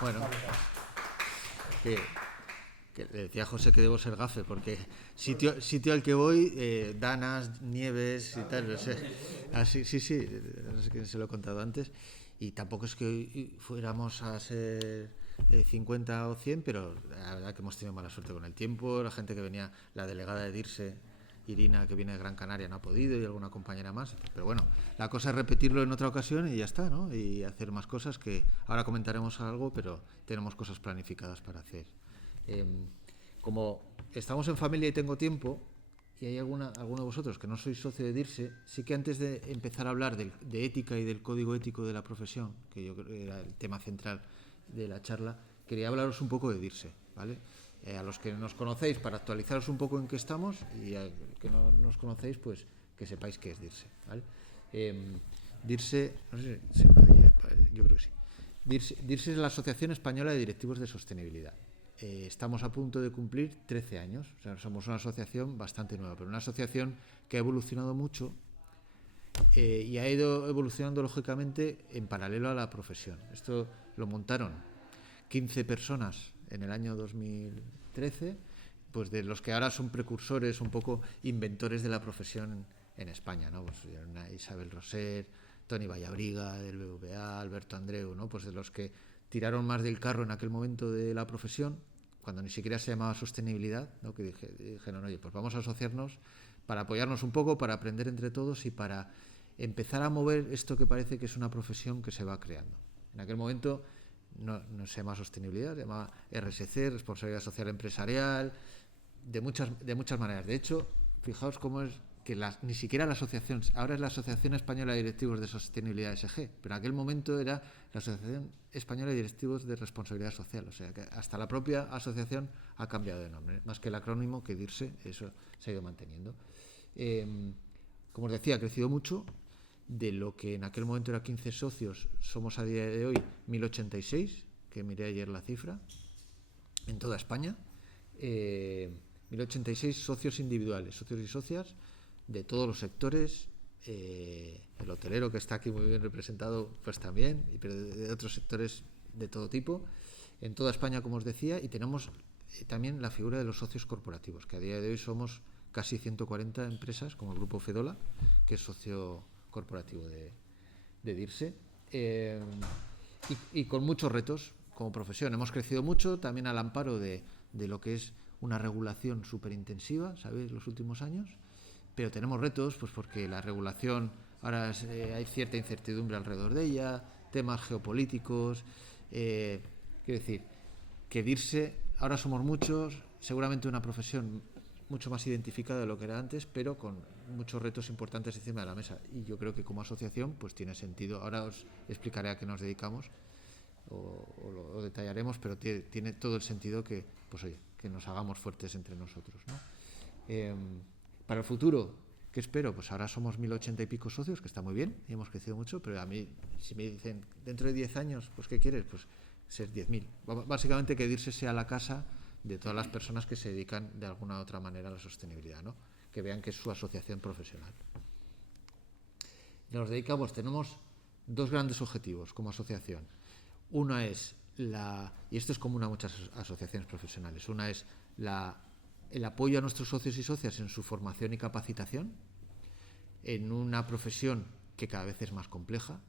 Bueno, que, que le decía a José que debo ser gafe, porque sitio al que voy, Danas, Nieves y tal, no sé. Así, sí, sí, no sé quién se lo he contado antes. Y tampoco es que hoy fuéramos a ser 50 o 100, pero la verdad que hemos tenido mala suerte con el tiempo. La gente que venía, la delegada de DIRSE, Irina, que viene de Gran Canaria, no ha podido, y alguna compañera más. Pero bueno, la cosa es repetirlo en otra ocasión y ya está, ¿no? Y hacer más cosas que ahora comentaremos algo, pero tenemos cosas planificadas para hacer. Eh, Como estamos en familia y tengo tiempo, y hay alguno de vosotros que no sois socio de DIRSE, sí que antes de empezar a hablar de ética y del código ético de la profesión, que yo creo que era el tema central de la charla, quería hablaros un poco de DIRSE, ¿vale? A los que nos conocéis, para actualizaros un poco en qué estamos, y a los que no nos conocéis, pues que sepáis qué es DIRSE, ¿vale? DIRSE, no sé si se me oye, yo creo que sí. DIRSE es la Asociación Española de Directivos de Sostenibilidad. Estamos a punto de cumplir 13 años. O sea, somos una asociación bastante nueva, pero una asociación que ha evolucionado mucho y ha ido evolucionando lógicamente en paralelo a la profesión. Esto lo montaron 15 personas en el año 2013, pues de los que ahora son precursores, un poco inventores de la profesión en España, ¿no? Pues Isabel Roser, Tony Vallabriga del BVA, Alberto Andreu, ¿no? Pues de los que tiraron más del carro en aquel momento de la profesión, cuando ni siquiera se llamaba sostenibilidad, ¿no? Que dijeron, oye, pues vamos a asociarnos para apoyarnos un poco, para aprender entre todos y para empezar a mover esto que parece que es una profesión que se va creando. En aquel momento no se llama sostenibilidad, se llama RSC, responsabilidad social empresarial, de muchas maneras. De hecho, fijaos cómo es que ni siquiera la asociación, ahora es la Asociación Española de Directivos de Sostenibilidad SG, pero en aquel momento era la Asociación Española de Directivos de Responsabilidad Social, o sea que hasta la propia asociación ha cambiado de nombre, más que el acrónimo que DIRSE, eso se ha ido manteniendo. Como os decía, ha crecido mucho. De lo que en aquel momento era 15 socios, somos a día de hoy 1086, que miré ayer la cifra, en toda España. 1086 socios individuales, socios y socias de todos los sectores. El hotelero, que está aquí muy bien representado, pues también, pero de otros sectores de todo tipo, en toda España, como os decía, y tenemos también la figura de los socios corporativos, que a día de hoy somos casi 140 empresas, como el Grupo Fedola, que es socio corporativo de DIRSE, y con muchos retos como profesión. Hemos crecido mucho, también al amparo de lo que es una regulación súper intensiva, ¿sabéis?, los últimos años, pero tenemos retos, pues porque la regulación, ahora hay cierta incertidumbre alrededor de ella, temas geopolíticos, quiero decir, que DIRSE, ahora somos muchos, seguramente una profesión mucho más identificada de lo que era antes, pero con muchos retos importantes encima de la mesa. Y yo creo que como asociación pues tiene sentido. Ahora os explicaré a qué nos dedicamos o lo detallaremos, pero tiene todo el sentido que, pues oye, que nos hagamos fuertes entre nosotros, ¿no? Para el futuro, ¿qué espero? Pues ahora somos 1080 y pico socios, que está muy bien, y hemos crecido mucho, pero a mí, si me dicen dentro de 10 años, pues ¿qué quieres? Pues ser 10.000. Básicamente que DIRSE sea la casa de todas las personas que se dedican de alguna u otra manera a la sostenibilidad, ¿no? Que vean que es su asociación profesional. Nos dedicamos, tenemos dos grandes objetivos como asociación. Una es y esto es común a muchas asociaciones profesionales, una es el apoyo a nuestros socios y socias en su formación y capacitación, en una profesión que cada vez es más compleja,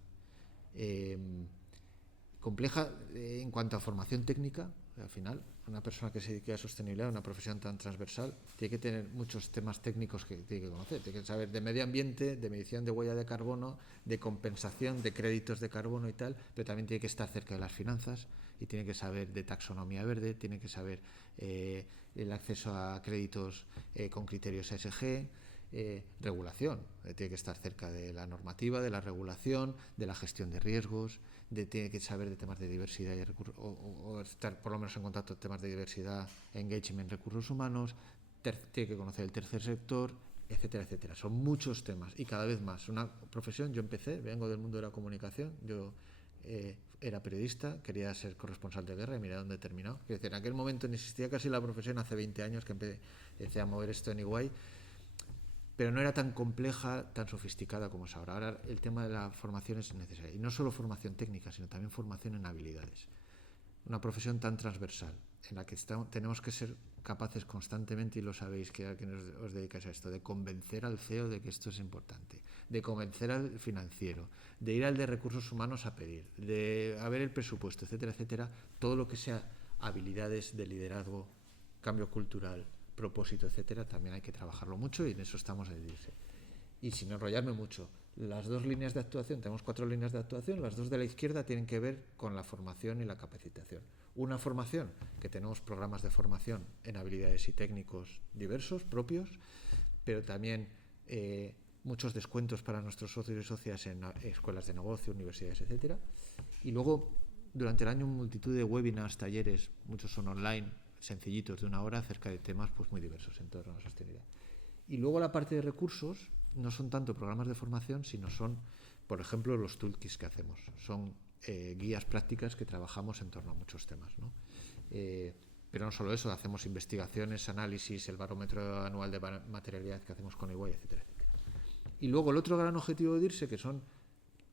en cuanto a formación técnica. Al final, una persona que se dedique a sostenibilidad, una profesión tan transversal, tiene que tener muchos temas técnicos que tiene que conocer. Tiene que saber de medio ambiente, de medición de huella de carbono, de compensación, de créditos de carbono y tal, pero también tiene que estar cerca de las finanzas y tiene que saber de taxonomía verde, tiene que saber el acceso a créditos con criterios ESG, regulación, tiene que estar cerca de la normativa, de la regulación, de la gestión de riesgos, tiene que saber de temas de diversidad y o estar por lo menos en contacto con temas de diversidad, engagement, recursos humanos, tiene que conocer el tercer sector, etcétera, etcétera. Son muchos temas y cada vez más. Una profesión, yo vengo del mundo de la comunicación, yo era periodista, quería ser corresponsal de guerra y mira dónde he terminado. Es decir, en aquel momento no existía casi la profesión, hace 20 años que empecé a mover esto en Iguay, pero no era tan compleja, tan sofisticada como es ahora. Ahora el tema de la formación es necesario. Y no solo formación técnica, sino también formación en habilidades. una profesión tan transversal, en la que tenemos que ser capaces constantemente, y lo sabéis que os dedicáis a esto, de convencer al CEO de que esto es importante, de convencer al financiero, de ir al de recursos humanos a pedir, de ver el presupuesto, etcétera, etcétera, todo lo que sea habilidades de liderazgo, cambio cultural, propósito, etcétera, también hay que trabajarlo mucho y en eso estamos a dirigirse. Y sin enrollarme mucho, las 2 líneas de actuación, tenemos 4 líneas de actuación, las 2 de la izquierda tienen que ver con la formación y la capacitación. Una formación, que tenemos programas de formación en habilidades y técnicos diversos, propios, pero también muchos descuentos para nuestros socios y socias en escuelas de negocio, universidades, etcétera. Y luego, durante el año, multitud de webinars, talleres, muchos son online, sencillitos de 1 hora, acerca de temas pues muy diversos en torno a la sostenibilidad. Y luego la parte de recursos no son tanto programas de formación, sino son, por ejemplo, los toolkits que hacemos. Son guías prácticas que trabajamos en torno a muchos temas, ¿no? Pero no solo eso, hacemos investigaciones, análisis, el barómetro anual de materialidad que hacemos con EY, etcétera, etcétera. Y luego el otro gran objetivo de DIRSE, que son,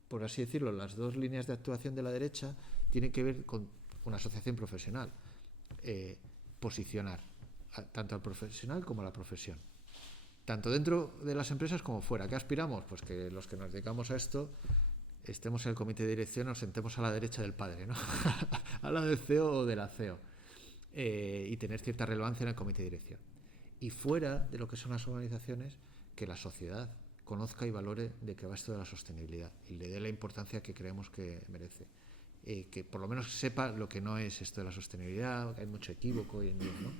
por así decirlo, las 2 líneas de actuación de la derecha, tiene que ver con una asociación profesional. Posicionar tanto al profesional como a la profesión, tanto dentro de las empresas como fuera. ¿Qué aspiramos? Pues que los que nos dedicamos a esto estemos en el comité de dirección, nos sentemos a la derecha del padre, ¿no? A la del CEO o de la CEO, y tener cierta relevancia en el comité de dirección. Y fuera de lo que son las organizaciones, que la sociedad conozca y valore de qué va esto de la sostenibilidad y le dé la importancia que creemos que merece. Que por lo menos sepa lo que no es esto de la sostenibilidad, que hay mucho equívoco hoy en día, ¿no?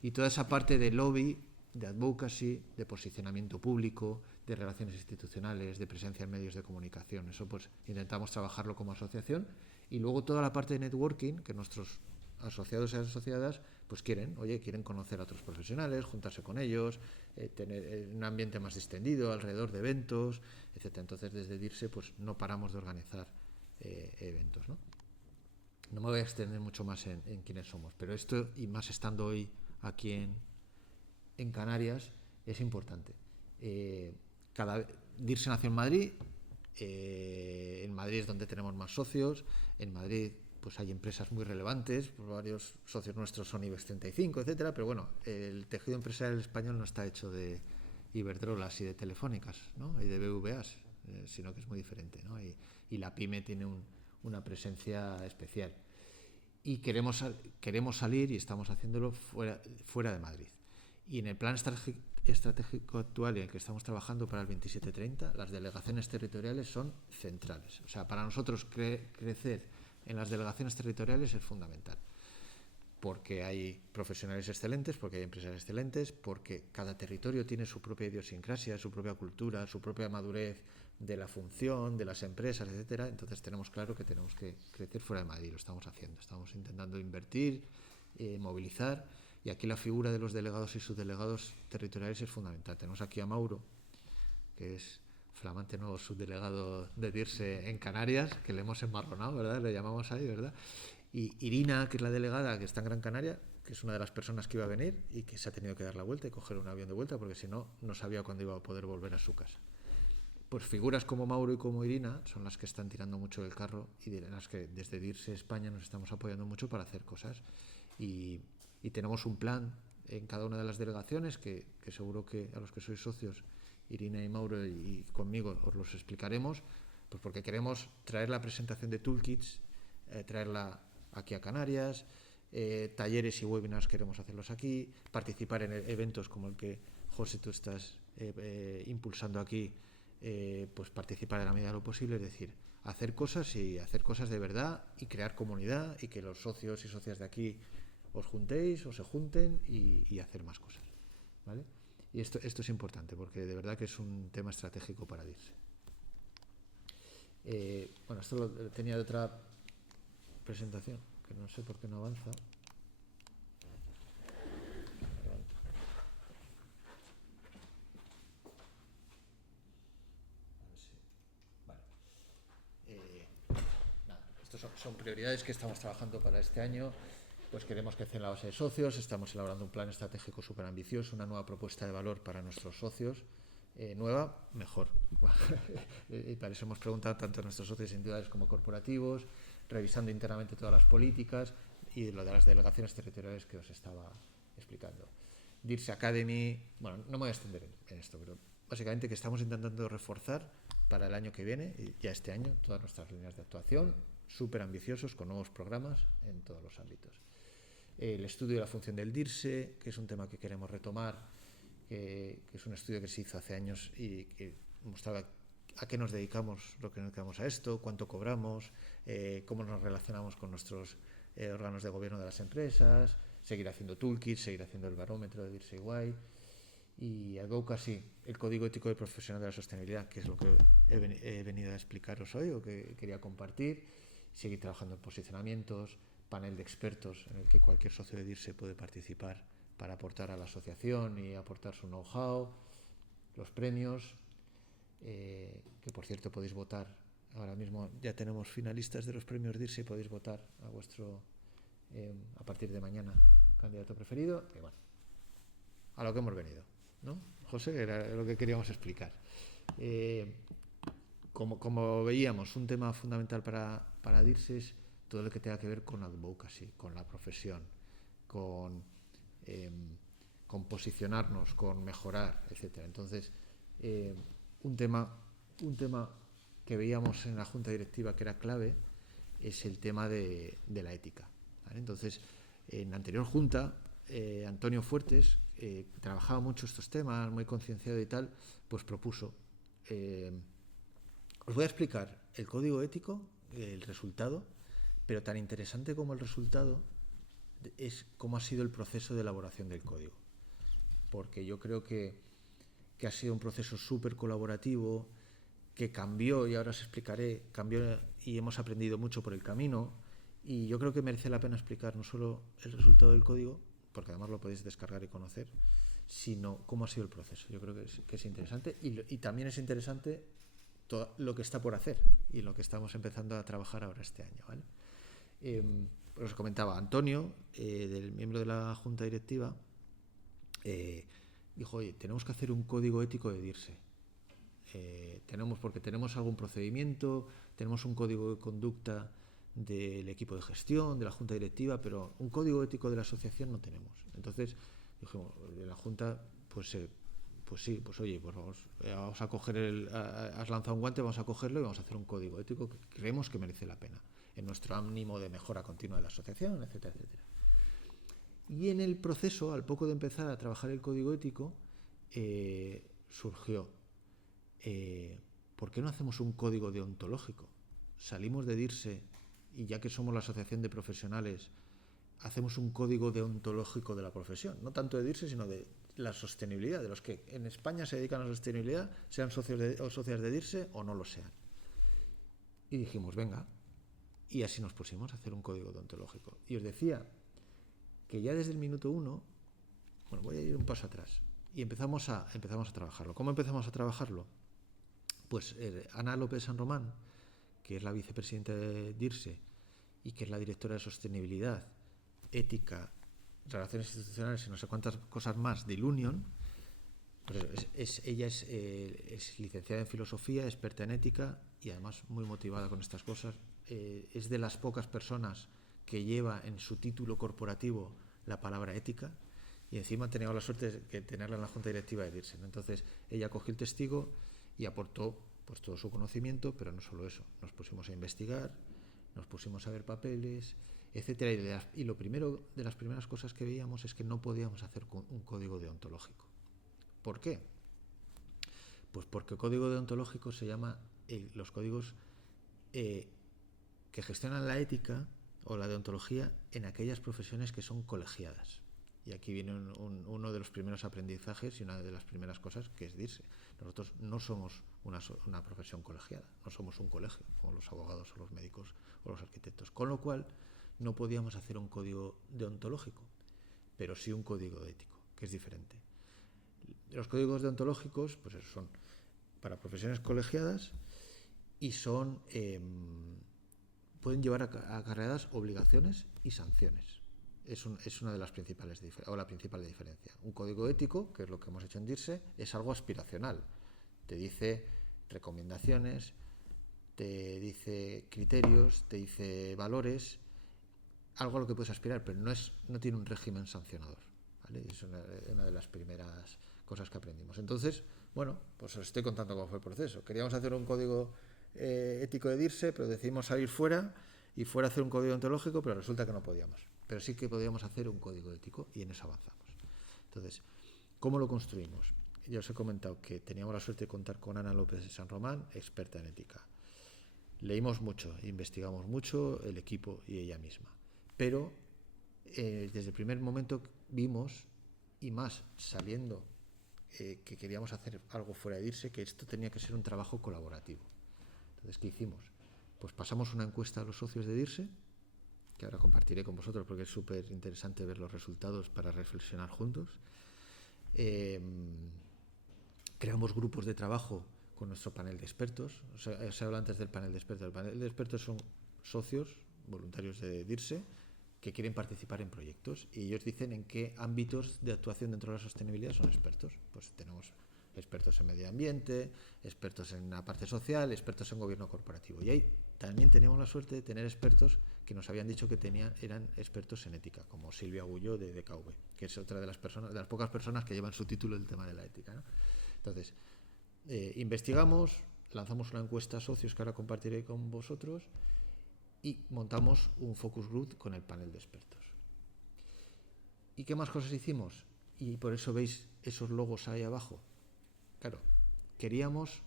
Y toda esa parte de lobby, de advocacy, de posicionamiento público, de relaciones institucionales, de presencia en medios de comunicación. Eso pues intentamos trabajarlo como asociación. Y luego toda la parte de networking, que nuestros asociados y asociadas pues quieren conocer a otros profesionales, juntarse con ellos, tener un ambiente más distendido alrededor de eventos, etcétera. Entonces desde DIRSE pues no paramos de organizar eventos, ¿no? No me voy a extender mucho más en quiénes somos, pero esto, y más estando hoy aquí en Canarias, es importante. DIRSE nació en Madrid. En Madrid es donde tenemos más socios. En Madrid pues hay empresas muy relevantes, pues varios socios nuestros son IBEX 35, etcétera, pero bueno, el tejido empresarial español no está hecho de Iberdrolas y de Telefónicas, ¿no? Y de BVAs, sino que es muy diferente, ¿no? Y la PYME tiene una presencia especial. Y queremos salir, y estamos haciéndolo fuera de Madrid. Y en el plan estratégico actual en el que estamos trabajando para el 27-30, las delegaciones territoriales son centrales. O sea, para nosotros crecer en las delegaciones territoriales es fundamental, porque hay profesionales excelentes, porque hay empresas excelentes, porque cada territorio tiene su propia idiosincrasia, su propia cultura, su propia madurez de la función, de las empresas, etcétera. Entonces tenemos claro que tenemos que crecer fuera de Madrid, lo estamos haciendo. Estamos intentando invertir, movilizar, y aquí la figura de los delegados y subdelegados territoriales es fundamental. Tenemos aquí a Mauro, que es flamante nuevo subdelegado de DIRSE en Canarias, que le hemos enmarronado, ¿verdad? Le llamamos ahí, ¿verdad? Y Irina, que es la delegada, que está en Gran Canaria, que es una de las personas que iba a venir y que se ha tenido que dar la vuelta y coger un avión de vuelta, porque si no, no sabía cuándo iba a poder volver a su casa. Pues figuras como Mauro y como Irina son las que están tirando mucho del carro y de las que desde DIRSE España nos estamos apoyando mucho para hacer cosas. Y tenemos un plan en cada una de las delegaciones que seguro que a los que sois socios, Irina y Mauro y conmigo, os los explicaremos, pues porque queremos traer la presentación de toolkits, traerla aquí a Canarias, talleres y webinars queremos hacerlos aquí, participar en eventos como el que, José, tú estás impulsando aquí, pues participar en la medida de lo posible, es decir, hacer cosas de verdad y crear comunidad y que los socios y socias de aquí os juntéis o se junten y hacer más cosas, ¿vale? Y esto es importante porque de verdad que es un tema estratégico para DIRSE. Bueno, esto lo tenía de otra presentación, que no sé por qué no avanza. Estas son prioridades que estamos trabajando para este año. Pues queremos crecer en la base de socios, estamos elaborando un plan estratégico súper ambicioso, una nueva propuesta de valor para nuestros socios. Nueva, mejor. Y para eso hemos preguntado tanto a nuestros socios individuales como corporativos, revisando internamente todas las políticas, y lo de las delegaciones territoriales que os estaba explicando. DIRSE Academy, bueno, no me voy a extender en esto, pero básicamente que estamos intentando reforzar para el año que viene, y ya este año, todas nuestras líneas de actuación, súper ambiciosos, con nuevos programas en todos los ámbitos. El estudio de la función del DIRSE, que es un tema que queremos retomar, que es un estudio que se hizo hace años y que mostraba a qué nos dedicamos, lo que nos dedicamos a esto, cuánto cobramos, cómo nos relacionamos con nuestros órganos de gobierno de las empresas, seguir haciendo toolkits, seguir haciendo el barómetro de DIRSE Iguay. Y algo casi el código ético del profesional de la sostenibilidad, que es lo que he venido a explicaros hoy o que quería compartir. Seguir trabajando en posicionamientos, panel de expertos en el que cualquier socio de DIRSE puede participar para aportar a la asociación y aportar su know-how, los premios, que por cierto podéis votar. Ahora mismo ya tenemos finalistas de los premios DIRSE y podéis votar a vuestro, a partir de mañana, candidato preferido. Y bueno, a lo que hemos venido, ¿no? José, era lo que queríamos explicar. Como veíamos, un tema fundamental para DIRSE es todo lo que tenga que ver con advocacy, con la profesión, con posicionarnos, con mejorar, etcétera. Entonces, un tema que veíamos en la Junta Directiva que era clave es el tema de la ética, ¿vale? Entonces, en la anterior Junta, Antonio Fuertes, trabajaba mucho estos temas, muy concienciado y tal, pues propuso. Os voy a explicar el código ético, el resultado, pero tan interesante como el resultado es cómo ha sido el proceso de elaboración del código. Porque yo creo que ha sido un proceso súper colaborativo, que cambió, y ahora os explicaré, cambió y hemos aprendido mucho por el camino, y yo creo que merece la pena explicar no solo el resultado del código, porque además lo podéis descargar y conocer, sino cómo ha sido el proceso. Yo creo que es interesante, y también es interesante todo lo que está por hacer y lo que estamos empezando a trabajar ahora este año, ¿vale? Os comentaba, Antonio, del miembro de la Junta Directiva, dijo, oye, tenemos que hacer un código ético de DIRSE. Porque tenemos algún procedimiento, tenemos un código de conducta del equipo de gestión, de la Junta Directiva, pero un código ético de la asociación no tenemos. Entonces, dijimos, de la Junta, pues sí, pues oye, pues vamos a coger has lanzado un guante, vamos a cogerlo y vamos a hacer un código ético que creemos que merece la pena, en nuestro ánimo de mejora continua de la asociación, etcétera, etcétera. Y en el proceso, al poco de empezar a trabajar el código ético, surgió, ¿por qué no hacemos un código deontológico? Salimos de DIRSE y ya que somos la asociación de profesionales, hacemos un código deontológico de la profesión, no tanto de DIRSE, sino de la sostenibilidad, de los que en España se dedican a la sostenibilidad, sean socios o socias de DIRSE o no lo sean. Y dijimos, venga, y así nos pusimos a hacer un código deontológico. Y os decía que ya desde el minuto 1, bueno, voy a ir un paso atrás, y empezamos a trabajarlo. ¿Cómo empezamos a trabajarlo? Pues Ana López San Román, que es la vicepresidenta de DIRSE y que es la directora de sostenibilidad, ética, relaciones institucionales y no sé cuántas cosas más de Ilunion, ella es licenciada en filosofía, experta en ética y además muy motivada con estas cosas. Es de las pocas personas que lleva en su título corporativo la palabra ética, y encima teníamos la suerte de tenerla en la Junta Directiva de DIRSE, ¿no? Entonces ella cogió el testigo y aportó pues todo su conocimiento, pero no solo eso, nos pusimos a investigar, nos pusimos a ver papeles, etcétera, y lo primero, de las primeras cosas que veíamos es que no podíamos hacer un código deontológico. ¿Por qué? Pues porque el código deontológico se llama los códigos que gestionan la ética o la deontología en aquellas profesiones que son colegiadas. Y aquí viene uno de los primeros aprendizajes y una de las primeras cosas que es DIRSE. Nosotros no somos una profesión colegiada, no somos un colegio como los abogados o los médicos o los arquitectos, con lo cual no podíamos hacer un código deontológico, pero sí un código ético, que es diferente. Los códigos deontológicos pues son para profesiones colegiadas y pueden llevar acarreadas obligaciones y sanciones. Es una de las principales o la principal diferencia. Un código ético, que es lo que hemos hecho en DIRSE, es algo aspiracional. Te dice recomendaciones, te dice criterios, te dice valores, algo a lo que puedes aspirar, pero no tiene un régimen sancionador, ¿vale? Es una de las primeras cosas que aprendimos. Entonces, bueno, pues os estoy contando cómo fue el proceso. Queríamos hacer un código ético de DIRSE, pero decidimos salir fuera y fuera a hacer un código ontológico, pero resulta que no podíamos. Pero sí que podíamos hacer un código ético y en eso avanzamos. Entonces, ¿cómo lo construimos? Ya os he comentado que teníamos la suerte de contar con Ana López de San Román, experta en ética. Leímos mucho, investigamos mucho, el equipo y ella misma. Pero desde el primer momento vimos, y más sabiendo que queríamos hacer algo fuera de DIRSE, que esto tenía que ser un trabajo colaborativo. Entonces, ¿qué hicimos? Pues pasamos una encuesta a los socios de DIRSE, que ahora compartiré con vosotros porque es súper interesante ver los resultados para reflexionar juntos. Creamos grupos de trabajo con nuestro panel de expertos. Se habla antes del panel de expertos. El panel de expertos son socios, voluntarios de DIRSE, que quieren participar en proyectos y ellos dicen en qué ámbitos de actuación dentro de la sostenibilidad son expertos. Pues tenemos expertos en medio ambiente, expertos en la parte social, expertos en gobierno corporativo. Y ahí también tenemos la suerte de tener expertos que nos habían dicho que eran expertos en ética, como Silvia Agulló de DKV, que es otra de las pocas personas que llevan su título el tema de la ética, ¿no? Entonces, investigamos, lanzamos una encuesta a socios que ahora compartiré con vosotros y montamos un focus group con el panel de expertos. ¿Y qué más cosas hicimos? Y por eso veis esos logos ahí abajo. Claro, queríamos,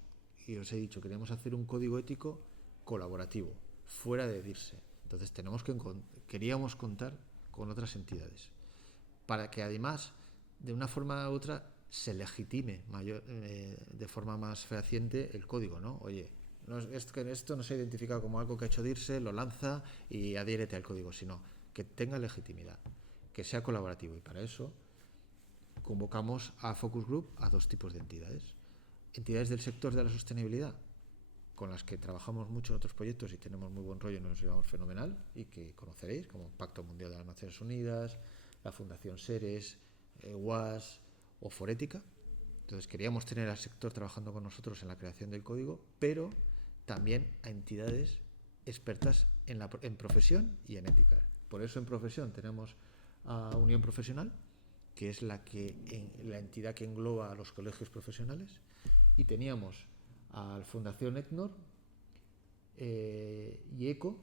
y os he dicho, queríamos hacer un código ético colaborativo, fuera de DIRSE. Entonces queríamos contar con otras entidades, para que además, de una forma u otra, se legitime de forma más fehaciente el código, ¿no? Oye, esto no se ha identificado como algo que ha hecho DIRSE, lo lanza y adhiérete al código, sino que tenga legitimidad, que sea colaborativo. Y para eso convocamos a Focus Group a dos tipos de entidades. Entidades del sector de la sostenibilidad, con las que trabajamos mucho en otros proyectos y tenemos muy buen rollo y nos llevamos fenomenal y que conoceréis, como Pacto Mundial de las Naciones Unidas, la Fundación Seres, WAS o Forética. Entonces queríamos tener al sector trabajando con nosotros en la creación del código, pero también a entidades expertas en profesión y en ética. Por eso en profesión tenemos a Unión Profesional, que es la entidad que engloba a los colegios profesionales, y teníamos a la Fundación ECNOR y ECO,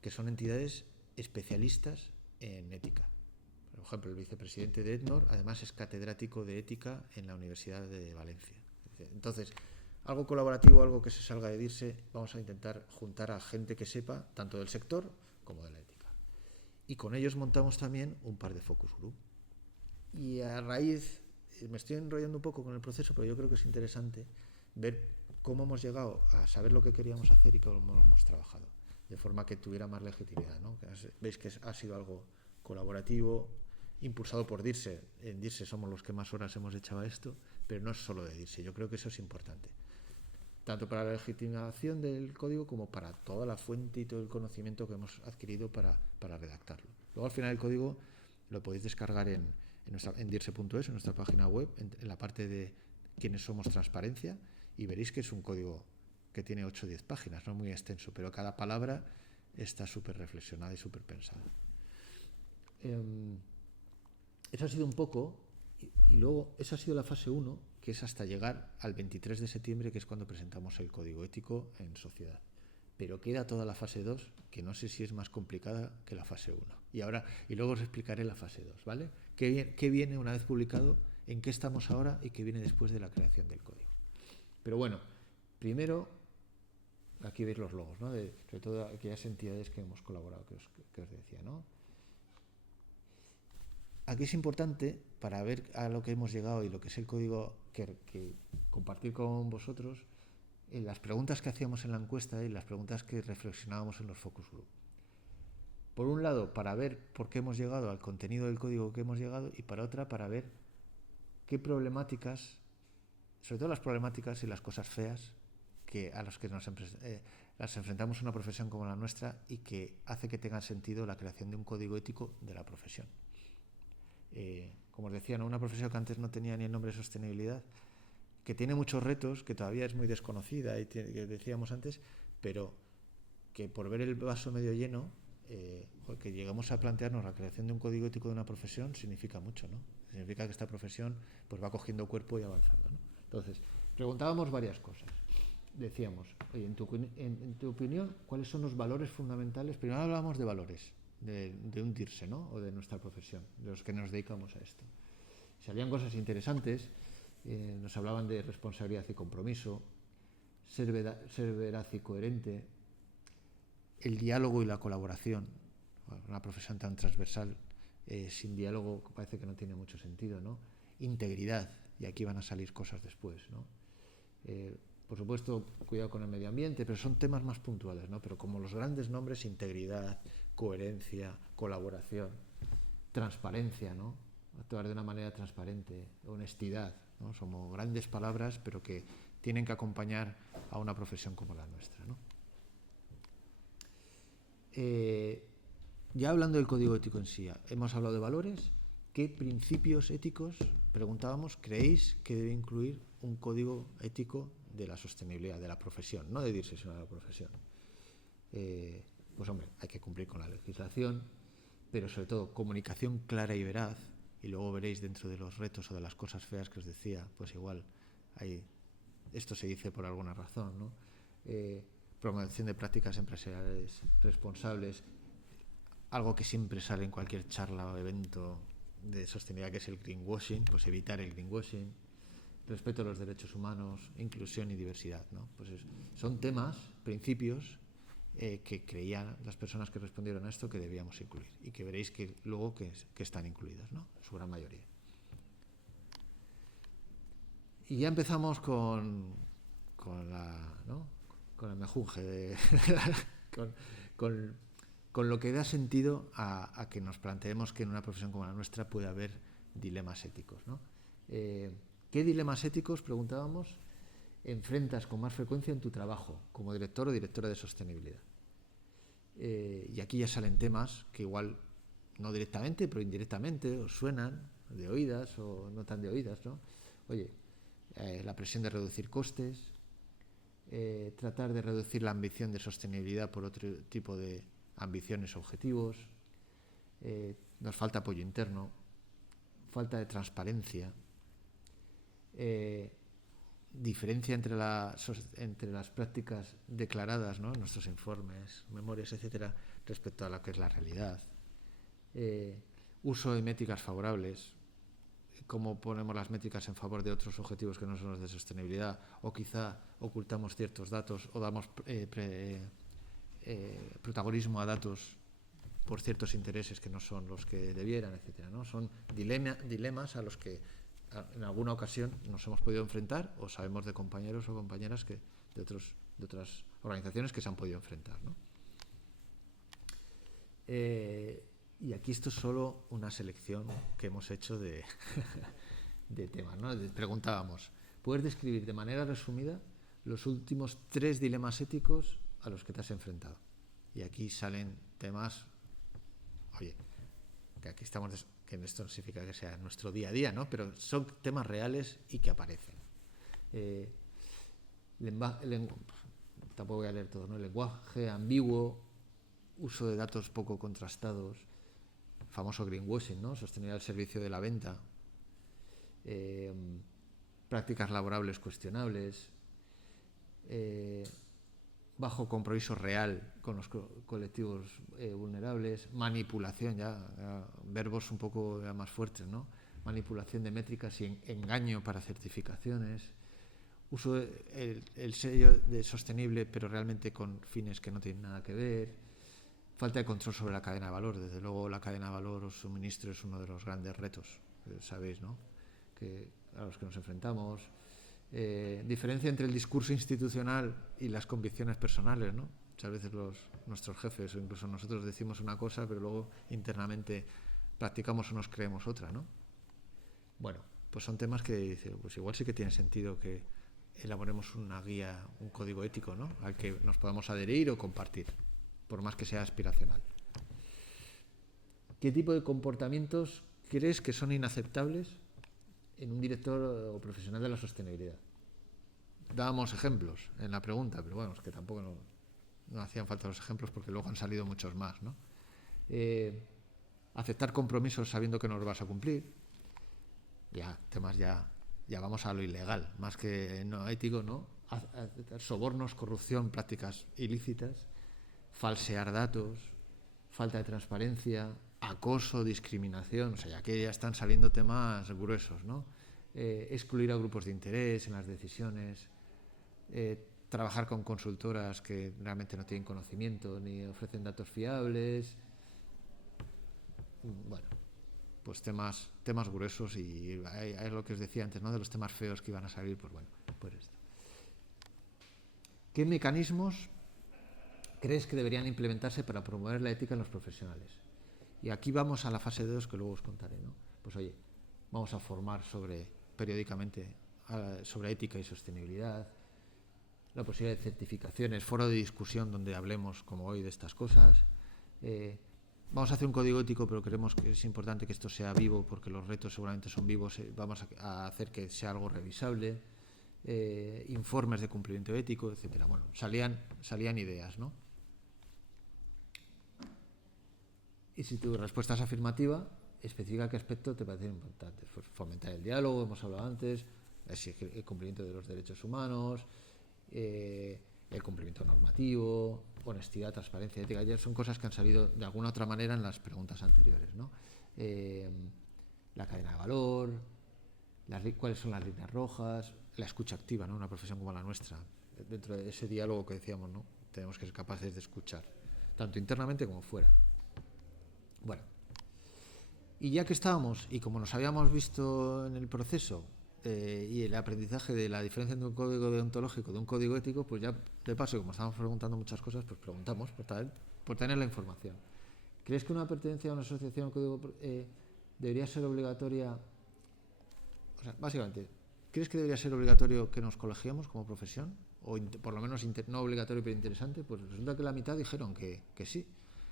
que son entidades especialistas en ética. Por ejemplo, el vicepresidente de ECNOR además es catedrático de ética en la Universidad de Valencia. Entonces, algo colaborativo, algo que se salga de DIRSE, vamos a intentar juntar a gente que sepa tanto del sector como de la ética. Y con ellos montamos también un par de focus group. Y a raíz, me estoy enrollando un poco con el proceso, pero yo creo que es interesante ver cómo hemos llegado a saber lo que queríamos hacer y cómo hemos trabajado, de forma que tuviera más legitimidad, ¿no? Veis que ha sido algo colaborativo, impulsado por DIRSE. En DIRSE somos los que más horas hemos echado a esto, pero no es solo de DIRSE. Yo creo que eso es importante, tanto para la legitimación del código como para toda la fuente y todo el conocimiento que hemos adquirido para redactarlo. Luego, al final, el código lo podéis descargar en dirse.es, en nuestra página web, en la parte de quiénes somos transparencia, y veréis que es un código que tiene 8 o 10 páginas, no muy extenso, pero cada palabra está súper reflexionada y súper pensada. Eso ha sido un poco, y luego esa ha sido la fase 1, que es hasta llegar al 23 de septiembre, que es cuando presentamos el código ético en sociedad. Pero queda toda la fase 2, que no sé si es más complicada que la fase 1. Y luego os explicaré la fase 2, ¿vale? ¿Qué viene una vez publicado? ¿En qué estamos ahora? Y qué viene después de la creación del código. Pero bueno, primero, aquí veis los logos, ¿no? Sobre todo aquellas entidades que hemos colaborado, que os decía, ¿no? Aquí es importante, para ver a lo que hemos llegado y lo que es el código que compartir con vosotros, las preguntas que hacíamos en la encuesta y las preguntas que reflexionábamos en los focus group. Por un lado, para ver por qué hemos llegado al contenido del código que hemos llegado, y para otra, para ver qué problemáticas, sobre todo las problemáticas y las cosas feas a las que las enfrentamos en una profesión como la nuestra y que hace que tenga sentido la creación de un código ético de la profesión. Como os decía, ¿no? Una profesión que antes no tenía ni el nombre de sostenibilidad, que tiene muchos retos, que todavía es muy desconocida, que decíamos antes, pero que por ver el vaso medio lleno que llegamos a plantearnos la creación de un código ético de una profesión significa mucho, ¿no? Significa que esta profesión pues va cogiendo cuerpo y avanzando, ¿no? Entonces, preguntábamos varias cosas. Decíamos, oye, en tu opinión, ¿cuáles son los valores fundamentales? Primero hablábamos de valores, de hundirse, ¿no? O de nuestra profesión, de los que nos dedicamos a esto. Salían cosas interesantes, nos hablaban de responsabilidad y compromiso, ser veraz y coherente, el diálogo y la colaboración. Una profesión tan transversal, sin diálogo parece que no tiene mucho sentido, ¿no? Integridad, y aquí van a salir cosas después, ¿no? Por supuesto, cuidado con el medio ambiente, pero son temas más puntuales, ¿no? Pero como los grandes nombres, integridad, coherencia, colaboración, transparencia, ¿no? Actuar de una manera transparente, honestidad, ¿no? Somos grandes palabras, pero que tienen que acompañar a una profesión como la nuestra, ¿no? Ya hablando del código ético en sí, hemos hablado de valores. ¿Qué principios éticos, preguntábamos, creéis que debe incluir un código ético de la sostenibilidad, de la profesión, no de dirse, sino de la profesión? Pues hombre, hay que cumplir con la legislación, pero sobre todo comunicación clara y veraz, y luego veréis dentro de los retos o de las cosas feas que os decía, pues igual esto se dice por alguna razón, ¿no? Promoción de prácticas empresariales responsables, algo que siempre sale en cualquier charla o evento de sostenibilidad, que es el greenwashing, pues evitar el greenwashing, respeto a los derechos humanos, inclusión y diversidad, ¿no? Pues son temas, principios que creían las personas que respondieron a esto que debíamos incluir y que veréis que luego que están incluidas, ¿no? En su gran mayoría. Y ya empezamos con el mejunje, con lo que da sentido a que nos planteemos que en una profesión como la nuestra puede haber dilemas éticos, ¿no? ¿Qué dilemas éticos, preguntábamos, enfrentas con más frecuencia en tu trabajo como director o directora de sostenibilidad? Y aquí ya salen temas que igual, no directamente, pero indirectamente, os suenan de oídas o no tan de oídas, ¿no? Oye, la presión de reducir costes, tratar de reducir la ambición de sostenibilidad por otro tipo de ambiciones o objetivos, nos falta apoyo interno, falta de transparencia, diferencia entre las prácticas declaradas, ¿no? En nuestros informes, memorias, etcétera, respecto a lo que es la realidad, uso de métricas favorables, cómo ponemos las métricas en favor de otros objetivos que no son los de sostenibilidad, o quizá ocultamos ciertos datos o damos protagonismo a datos por ciertos intereses que no son los que debieran, etcétera, ¿no? Son dilemas a los que en alguna ocasión nos hemos podido enfrentar, o sabemos de compañeros o compañeras de otras organizaciones que se han podido enfrentar, ¿no? Y aquí esto es solo una selección que hemos hecho de temas, ¿no? Preguntábamos, ¿puedes describir de manera resumida los últimos 3 dilemas éticos a los que te has enfrentado? Y aquí salen temas, oye, que aquí estamos, que esto no significa que sea nuestro día a día, ¿no? Pero son temas reales y que aparecen. Tampoco voy a leer todo, ¿no? Lenguaje ambiguo, uso de datos poco contrastados, famoso greenwashing, ¿no? Sostenibilidad al servicio de la venta, prácticas laborables cuestionables, bajo compromiso real con los colectivos vulnerables, manipulación, ya verbos un poco ya más fuertes, ¿no? Manipulación de métricas y engaño para certificaciones, uso el sello de sostenible pero realmente con fines que no tienen nada que ver, falta de control sobre la cadena de valor. Desde luego la cadena de valor o suministro es uno de los grandes retos, sabéis, ¿no? A los que nos enfrentamos. Diferencia entre el discurso institucional y las convicciones personales, ¿no? Muchas veces nuestros jefes o incluso nosotros decimos una cosa, pero luego internamente practicamos o nos creemos otra, ¿no? Bueno, pues son temas que pues igual sí que tiene sentido que elaboremos una guía, un código ético, ¿no? Al que nos podamos adherir o compartir, por más que sea aspiracional. ¿Qué tipo de comportamientos crees que son inaceptables en un director o profesional de la sostenibilidad? Dábamos ejemplos en la pregunta, pero bueno, es que tampoco no hacían falta los ejemplos porque luego han salido muchos más, ¿no? aceptar compromisos sabiendo que no los vas a cumplir. Ya, temas ya vamos a lo ilegal, más que no ético, ¿no? Sobornos, corrupción, prácticas ilícitas, falsear datos, falta de transparencia, acoso, discriminación, o sea, aquí ya están saliendo temas gruesos, ¿no? Excluir a grupos de interés en las decisiones, trabajar con consultoras que realmente no tienen conocimiento ni ofrecen datos fiables. Bueno, pues temas gruesos, y es lo que os decía antes, ¿no? De los temas feos que iban a salir, pues bueno, pues esto. ¿Qué mecanismos crees que deberían implementarse para promover la ética en los profesionales? Y aquí vamos a la fase 2 que luego os contaré, ¿no? Pues oye, vamos a formar periódicamente sobre ética y sostenibilidad, la posibilidad de certificaciones, foro de discusión donde hablemos, como hoy, de estas cosas. Vamos a hacer un código ético, pero creemos que es importante que esto sea vivo, porque los retos seguramente son vivos. Vamos a hacer que sea algo revisable, informes de cumplimiento ético, etcétera. Bueno, salían ideas, ¿no? Y si tu respuesta es afirmativa, especifica qué aspecto te parece importante. Pues fomentar el diálogo, hemos hablado antes, el cumplimiento de los derechos humanos, el cumplimiento normativo, honestidad, transparencia, ética. Ya son cosas que han salido de alguna otra manera en las preguntas anteriores, ¿no? La cadena de valor, cuáles son las líneas rojas, la escucha activa, ¿no? Una profesión como la nuestra, dentro de ese diálogo que decíamos, ¿no? Tenemos que ser capaces de escuchar, tanto internamente como fuera. Bueno, y ya que estábamos, y como nos habíamos visto en el proceso, y el aprendizaje de la diferencia entre un código deontológico de un código ético, pues ya de paso, como estamos preguntando muchas cosas, pues preguntamos por tener la información. ¿Crees que una pertenencia a una asociación o código debería ser obligatoria? O sea, básicamente, ¿crees que debería ser obligatorio que nos colegiemos como profesión? O por lo menos no obligatorio pero interesante. Pues resulta que la mitad dijeron que sí.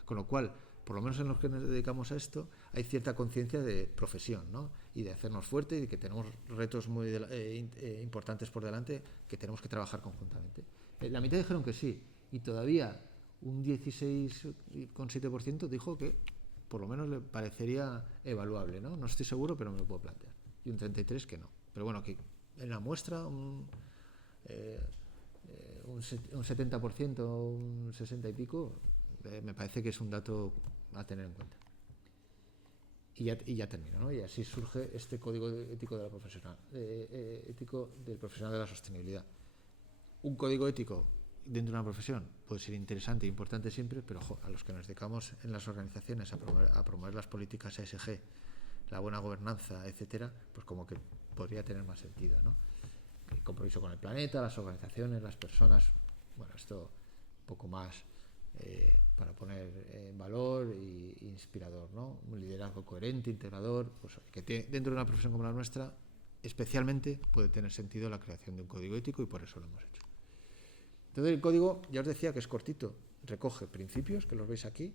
Con lo cual, por lo menos en los que nos dedicamos a esto, hay cierta conciencia de profesión, ¿no? Y de hacernos fuertes, y de que tenemos retos muy importantes por delante que tenemos que trabajar conjuntamente. La mitad dijeron que sí, y todavía un 16,7% dijo que por lo menos le parecería evaluable, ¿no? No estoy seguro, pero me lo puedo plantear. Y un 33% que no. Pero bueno, que en la muestra un 70%, un 60 y pico, me parece que es un dato a tener en cuenta. Y ya termino, ¿no? Y así surge este código ético de la profesional, ético del profesional de la sostenibilidad. Un código ético dentro de una profesión puede ser interesante e importante siempre, pero ojo, a los que nos dedicamos en las organizaciones a promover las políticas ESG, la buena gobernanza, etcétera, pues como que podría tener más sentido, ¿no? El compromiso con el planeta, las organizaciones, las personas, bueno, esto un poco más para poner en valor e inspirador, ¿no? Un liderazgo coherente, integrador, pues que dentro de una profesión como la nuestra, especialmente puede tener sentido la creación de un código ético, y por eso lo hemos hecho. Entonces el código, ya os decía que es cortito, recoge principios, que los veis aquí,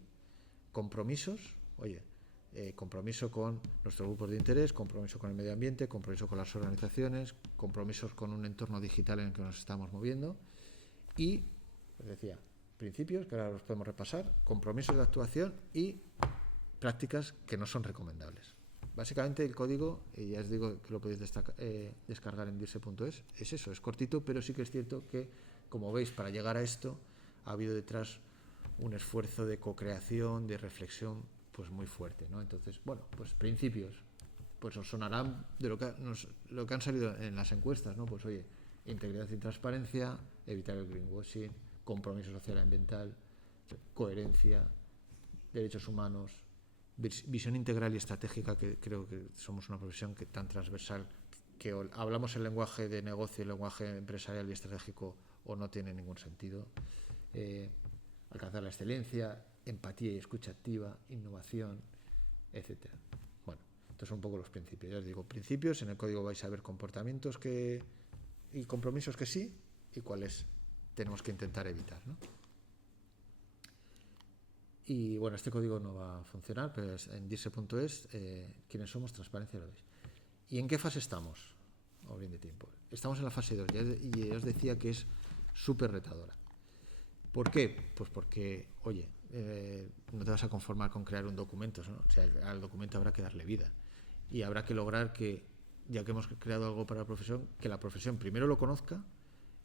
compromisos, compromiso con nuestros grupos de interés, compromiso con el medio ambiente, compromiso con las organizaciones, compromisos con un entorno digital en el que nos estamos moviendo, y, os decía, principios, que ahora los podemos repasar, compromisos de actuación y prácticas que no son recomendables. Básicamente el código, y ya os digo que lo podéis descargar en dirse.es, es eso, es cortito, pero sí que es cierto que, como veis, para llegar a esto ha habido detrás un esfuerzo de co-creación, de reflexión, pues muy fuerte, ¿no? Entonces, bueno, pues principios, pues os sonarán de lo que han salido en las encuestas, ¿no? Pues oye, integridad y transparencia, evitar el greenwashing, compromiso social y ambiental, coherencia, derechos humanos, visión integral y estratégica, que creo que somos una profesión que tan transversal, que hablamos el lenguaje de negocio, el lenguaje empresarial y estratégico, o no tiene ningún sentido. Alcanzar la excelencia, empatía y escucha activa, innovación, etcétera. Bueno, estos son un poco los principios. Ya os digo, principios, en el código vais a ver comportamientos y compromisos que sí, y cuáles tenemos que intentar evitar, ¿no? Y bueno, este código no va a funcionar, pero en dirse.es, quienes somos, transparencia, lo veis. ¿Y en qué fase estamos? O bien de tiempo. Estamos en la fase 2, y os decía que es súper retadora. ¿Por qué? Pues porque, oye, no te vas a conformar con crear un documento, ¿no? O sea, al documento habrá que darle vida y habrá que lograr que, ya que hemos creado algo para la profesión, que la profesión primero lo conozca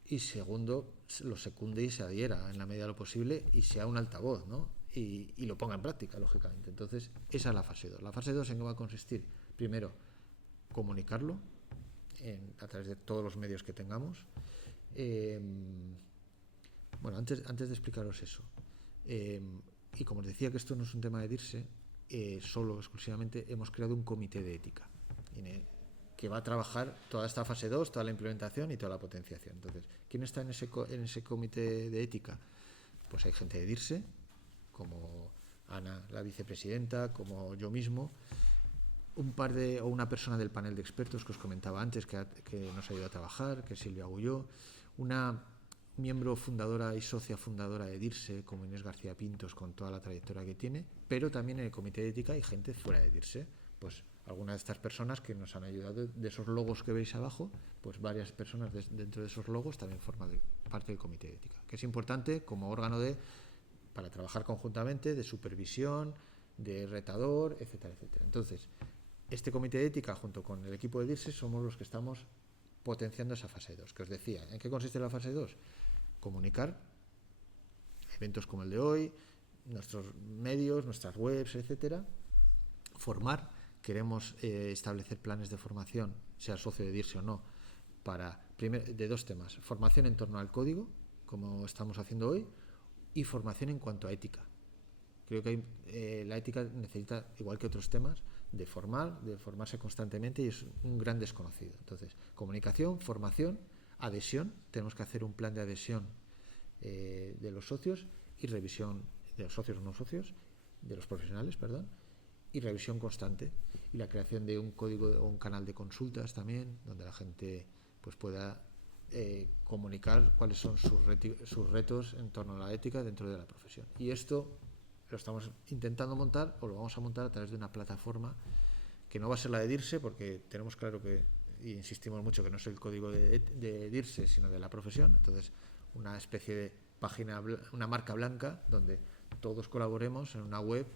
y segundo lo secunde y se adhiera en la medida de lo posible y sea un altavoz, ¿no? Y lo ponga en práctica, lógicamente. Entonces, esa es la fase 2. La fase 2 en qué va a consistir, primero, comunicarlo a través de todos los medios que tengamos. Bueno, antes de explicaros eso, y como os decía que esto no es un tema de DIRSE, solo, exclusivamente, hemos creado un comité de ética que va a trabajar toda esta fase 2, toda la implementación y toda la potenciación. Entonces, ¿quién está en ese comité de ética? Pues hay gente de DIRSE, como Ana, la vicepresidenta, como yo mismo, o una persona del panel de expertos que os comentaba antes, que nos ayuda a trabajar, que es Silvia Agulló, una miembro fundadora y socia fundadora de DIRSE, como Inés García Pintos, con toda la trayectoria que tiene, pero también en el comité de ética hay gente fuera de DIRSE, pues algunas de estas personas que nos han ayudado, de esos logos que veis abajo, pues varias personas dentro de esos logos también forman parte del comité de ética, que es importante como órgano para trabajar conjuntamente, de supervisión, de retador, etcétera, etcétera. Entonces, este comité de ética, junto con el equipo de DIRSE, somos los que estamos potenciando esa fase 2, que os decía. ¿En qué consiste la fase 2? Comunicar eventos como el de hoy, nuestros medios, nuestras webs, etcétera. Formar, queremos establecer planes de formación, sea socio de DIRSE o no, de dos temas: formación en torno al código, como estamos haciendo hoy, y formación en cuanto a ética. Creo que la ética necesita, igual que otros temas, de formarse constantemente, y es un gran desconocido. Entonces, comunicación, formación, adhesión. Tenemos que hacer un plan de adhesión de los socios y revisión de los socios o no socios, de los profesionales, perdón, y revisión constante. Y la creación de un código o un canal de consultas también, donde la gente pues pueda comunicar cuáles son sus retos en torno a la ética dentro de la profesión. Y esto lo estamos intentando montar, o lo vamos a montar a través de una plataforma que no va a ser la de DIRSE, porque tenemos claro que, y insistimos mucho, que no es el código de DIRSE, sino de la profesión. Entonces, una especie de página, una marca blanca, donde todos colaboremos en una web,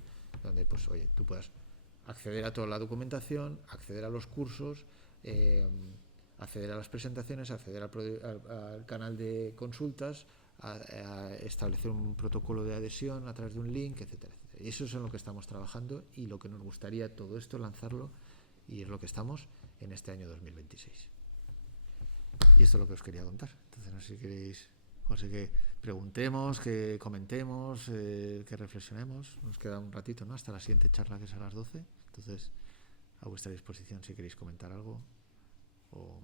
donde pues, oye, tú puedas acceder a toda la documentación, acceder a los cursos, acceder a las presentaciones, acceder al canal de consultas, a establecer un protocolo de adhesión a través de un link, etcétera, etcétera. Y eso es en lo que estamos trabajando, y lo que nos gustaría todo esto lanzarlo, y es lo que estamos en este año 2026. Y esto es lo que os quería contar. Entonces, no sé si queréis, o sea, que preguntemos, que comentemos, que reflexionemos. Nos queda un ratito, ¿no?, hasta la siguiente charla, que es a las 12. Entonces, a vuestra disposición si queréis comentar algo. O...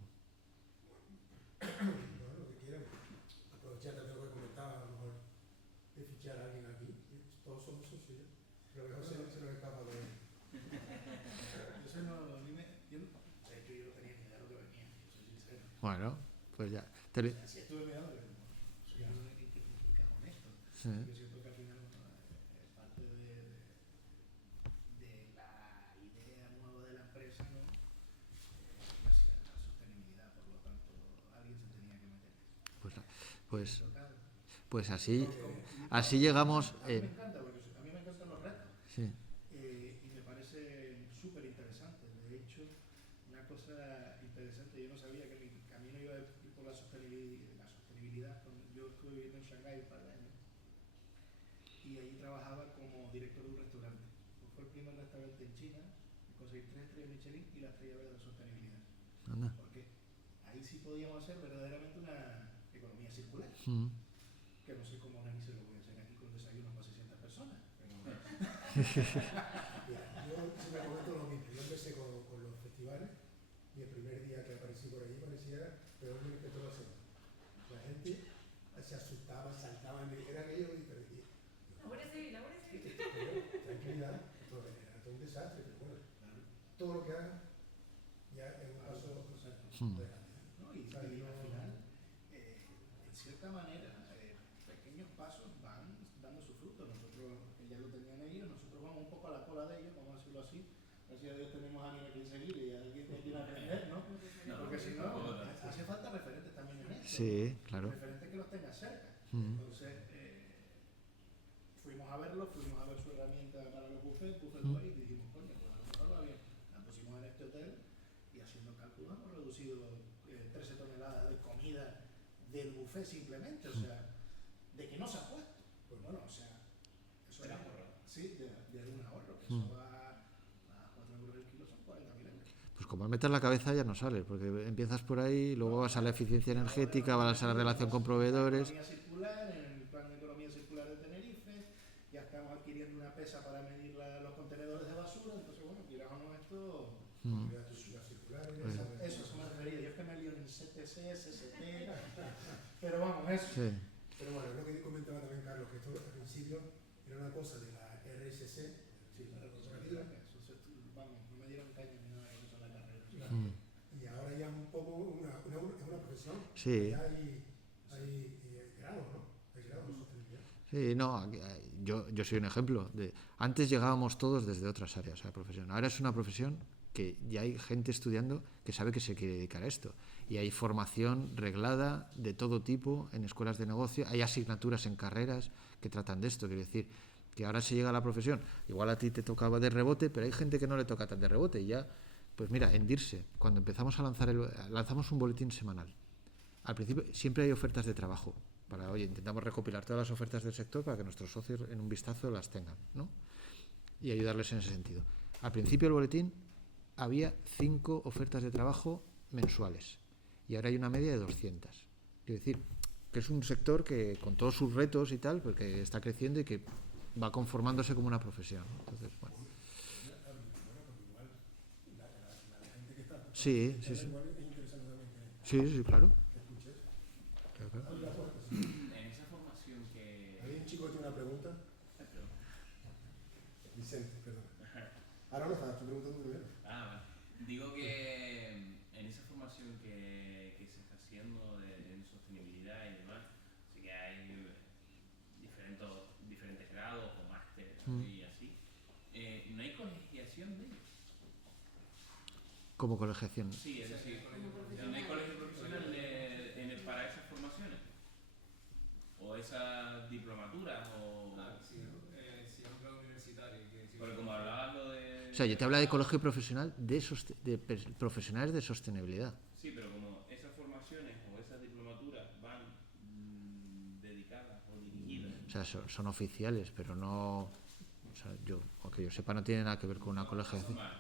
No, lo que quieran. Aprovechar también lo que comentaba, a lo mejor de fichar a alguien aquí. Todos somos socios. Pero mejor se nos escapa de él. Eso no, yo no tenía ni idea de lo que venía, soy sincero. Bueno, pues ya. Sí, estuve mirando, pero soy yo el que implica con esto. Sí. Yo siento que al final parte de la idea nueva de la empresa, ¿no? Hacia la sostenibilidad, por lo tanto, alguien se tenía que meter. Pues así llegamos. A mí me encanta, porque a mí me encantan los retos. Sí. Y me parece súper interesante. De hecho, una cosa interesante, yo no sabía que mi camino iba a ir por la sostenibilidad. Yo estuve viviendo en Shanghái un par de años y allí trabajaba como director de un restaurante. Fue el primer restaurante en China en conseguir 3 estrellas Michelin y la estrella verde de sostenibilidad. Anda. Porque ahí sí podíamos hacer verdaderamente una economía circular. Que no sé cómo ni se lo voy a hacer aquí con desayunos para 600 personas. Pero... Yo siempre comento lo mismo. Yo empecé con los festivales y el primer día que aparecí por allí parecía peor que toda la semana. La gente se asustaba, saltaba, era aquello y perdía. La Guardia Civil. Tranquilidad, todo era todo un desastre, pero bueno, todo lo que haga ya es un paso adelante. ¿No? Y al final, en cierta manera, pequeños pasos van dando su fruto. Nosotros ya lo tenían ahí, nosotros vamos un poco a la cola de ellos, vamos a decirlo así. Gracias a Dios tenemos a alguien a quien seguir y a alguien que quiera aprender, ¿no? Porque si no, hace falta referentes también en esto. Sí, claro. Referentes que los tengan cerca. Entonces, a verlo, fuimos a ver su herramienta para los buffets, Buffet Way, y dijimos, coño, pues a lo mejor va bien. La pusimos en este hotel y haciendo cálculos hemos reducido 13 toneladas de comida del buffet simplemente, o sea, de que no se ha puesto. Pues bueno, o sea, eso era ahorro. Sí, de un ahorro, que eso va a 4 euros el kilo, son 40.000 euros. Pues como metes la cabeza ya no sales, porque empiezas por ahí, luego vas a la eficiencia energética, vas a la relación con proveedores. En el plan de economía circular de Tenerife, ya estamos adquiriendo una pesa para medir los contenedores de basura, entonces bueno, quieras o no esto... Eso me refería, yo es que me lío en CTC, SST, pero vamos, eso. Sí. Pero bueno, lo que comentaba también Carlos, que esto al principio era una cosa de la RSC, Sí, la cooperativa, vamos, no me dieron caña ni nada de eso en la carrera. y ahora ya es un poco una profesión. Sí. Ya hay grados, ¿no? Hay grados de sostenibilidad. Sí, no, yo soy un ejemplo. Antes llegábamos todos desde otras áreas a la profesión. Ahora es una profesión que ya hay gente estudiando que sabe que se quiere dedicar a esto. Y hay formación reglada de todo tipo en escuelas de negocio. Hay asignaturas en carreras que tratan de esto. Quiero decir, que ahora se llega a la profesión. Igual a ti te tocaba de rebote, pero hay gente que no le toca tan de rebote. Y ya, pues mira, en DIRSE, cuando empezamos a lanzamos un boletín semanal. Al principio siempre hay ofertas de trabajo. Intentamos recopilar todas las ofertas del sector para que nuestros socios en un vistazo las tengan, ¿no? Y ayudarles en ese sentido. Al principio del boletín había 5 ofertas de trabajo mensuales y ahora hay una media de 200. Quiero decir que es un sector que con todos sus retos y tal, porque está creciendo y que va conformándose como una profesión. Entonces, bueno. Sí. Sí, claro. En esa formación que... ¿Hay un chico que tiene una pregunta? Vicente, perdón. Ahora no estás preguntando primero. Vale. Digo que en esa formación que se está haciendo en sostenibilidad y demás, sí que hay diferentes grados o másteres y así. ¿No hay colegiación de ellos? Como colegiación. Sí, es decir, ¿no hay colegio profesional para esas formaciones? ¿O esas diplomaturas? Si es un grado universitario. Porque como hablabas lo de... O sea, yo te hablaba de colegio profesional de profesionales de sostenibilidad. Sí, pero como esas formaciones o esas diplomaturas van dedicadas o dirigidas... O sea, son oficiales, pero no... O sea, aunque yo sepa, no tiene nada que ver con una colegiación. Todas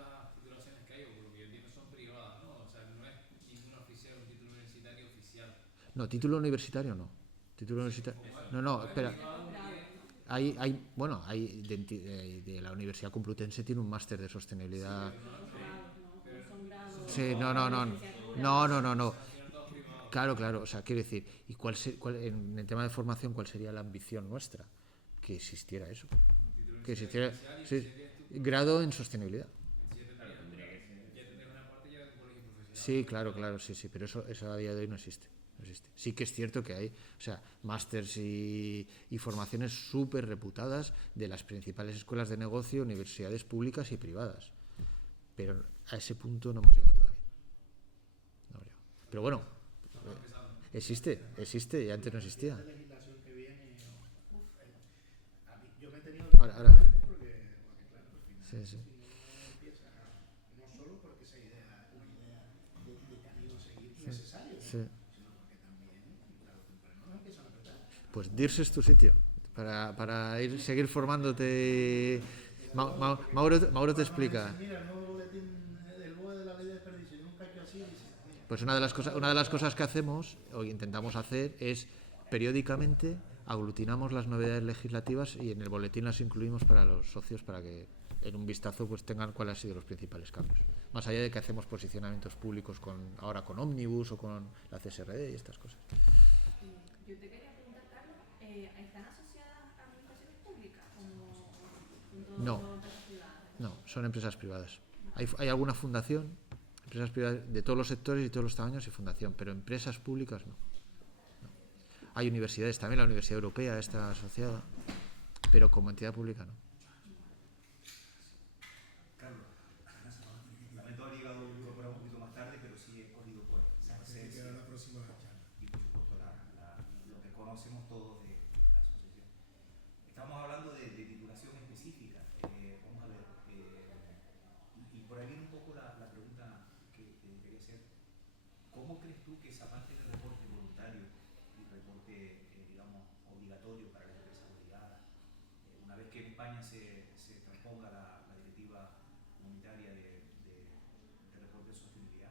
las titulaciones que hay, o por lo que yo entiendo, son privadas, ¿no? O sea, no es ninguna oficial, un título universitario oficial. No, título universitario no. Título universitario... No, espera. Hay de la Universidad Complutense tiene un máster de sostenibilidad. Sí, no. Claro. O sea, quiero decir, ¿y en el tema de formación, cuál sería la ambición nuestra? Que existiera eso. Que existiera grado en sostenibilidad. Sí, claro, sí, pero eso a día de hoy no existe. Sí que es cierto que hay, o sea, másters y formaciones súper reputadas de las principales escuelas de negocio, universidades públicas y privadas. Pero a ese punto no hemos llegado todavía. Pero bueno, existe y antes no existía. La legislación que viene, yo me he tenido Ahora. porque claro, al final, Sí. si no empieza, no solo porque esa idea, una idea de camino a seguir necesario, Sí. sino porque también, claro, temprano nos empiezan a apretar. Pues DIRSE es tu sitio para seguir formándote. Mauro te explica. Mira, el nuevo boletín del BOE de la ley de desperdicio, nunca he hecho así, dice. Pues una de las cosas que hacemos o intentamos hacer es periódicamente aglutinamos las novedades legislativas y en el boletín las incluimos para los socios para que en un vistazo pues tengan cuáles han sido los principales cambios. Más allá de que hacemos posicionamientos públicos ahora con Omnibus o con la CSRD y estas cosas. Yo te quería preguntar, Carlos, ¿están asociadas a administraciones públicas o No. empresas privadas? No, son empresas privadas. Hay alguna fundación, empresas privadas de todos los sectores y todos los tamaños y fundación, pero empresas públicas no. Hay universidades también, la Universidad Europea está asociada, pero como entidad pública no. Carlos, lamento haber llegado a incorporar un poquito más tarde, pero sí he corrido por Así que la próxima charla. y por supuesto lo que conocemos todos de la asociación. Estamos ahí viene un poco la pregunta que quería hacer. ¿Cómo crees tú que esa parte del reporte voluntario y reporte, digamos, obligatorio para las empresas obligadas, una vez que en España se transponga la directiva comunitaria de reporte de sostenibilidad,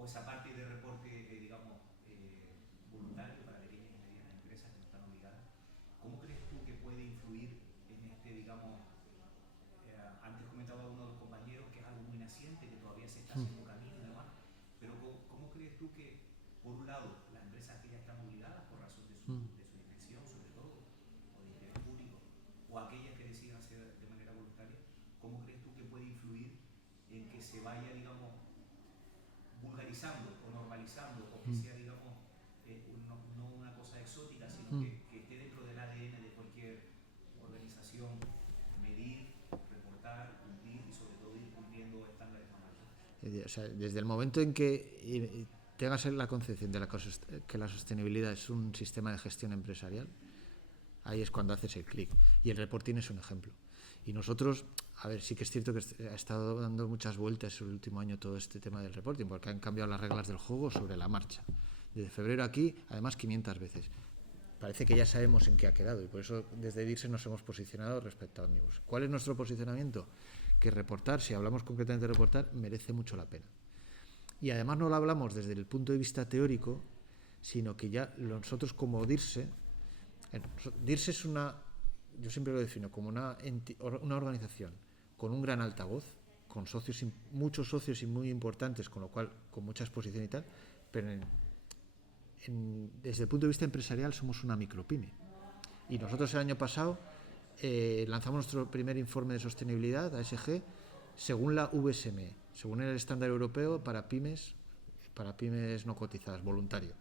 o esa parte de reporte, digamos, voluntario para pequeñas y medianas empresas que no están obligadas, ¿cómo crees tú que puede influir en este, digamos, antes comentaba uno de los compañeros que es algo muy naciente, que todavía se está haciendo camino y demás, pero ¿cómo crees tú que, por un lado, las empresas que ya están obligadas por razón de su dirección, sobre todo, o de interés público, o aquellas que decidan hacer de manera voluntaria, ¿cómo crees tú que puede influir en que se vaya, digamos, vulgarizando o normalizando, o que sea, digamos, no una cosa exótica, sino que esté dentro del ADN de cualquier organización, medir, reportar, cumplir y sobre todo ir cumpliendo estándares más altos? O sea, desde el momento en que tengas la concepción de que la sostenibilidad es un sistema de gestión empresarial, ahí es cuando haces el clic. Y el reporting es un ejemplo. Y nosotros, a ver, sí que es cierto que ha estado dando muchas vueltas el último año todo este tema del reporting, porque han cambiado las reglas del juego sobre la marcha. Desde febrero aquí, además 500 veces. Parece que ya sabemos en qué ha quedado y por eso desde DIRSE nos hemos posicionado respecto a Omnibus. ¿Cuál es nuestro posicionamiento? Que reportar, si hablamos concretamente de reportar, merece mucho la pena. Y además no lo hablamos desde el punto de vista teórico, sino que ya nosotros como DIRSE, DIRSE es yo siempre lo defino como una organización con un gran altavoz, con socios, muchos socios y muy importantes, con lo cual con mucha exposición y tal, pero desde el punto de vista empresarial somos una micropyme. Y nosotros el año pasado lanzamos nuestro primer informe de sostenibilidad, ASG, según la VSME, según el estándar europeo para pymes no cotizadas, voluntario.